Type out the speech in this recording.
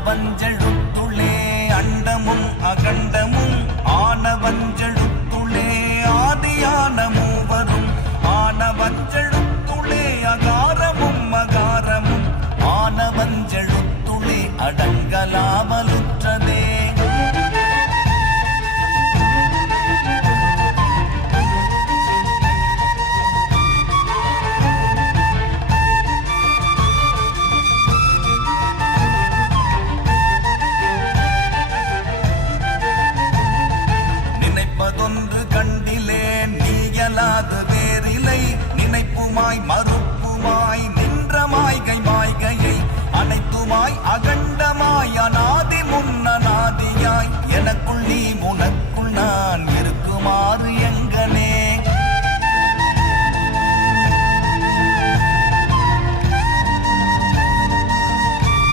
ஆனவஞ்செழுத்துளே அண்டமும் அகண்டமும் ஆனவஞ்செழுத்துளே ஆதியான மூவரும் ஆனவஞ்செழுத்துளே அகாரமும் மகாரமும் ஆனவஞ்செழுத்துளே அடங்கலாமலுற்றதே. நினைப்பதொன்று கண்டிலேன் நீயலாது வேறிலை நினைப்புமாய் மறுப்புமாய் நின்ற மாய்கை மாய்கையை அனைத்துமாய் அகண்டமாய் அநாதி முன்னநாதியாய் எனக்குள் நீ உனக்குள் நான் இருக்குமாறு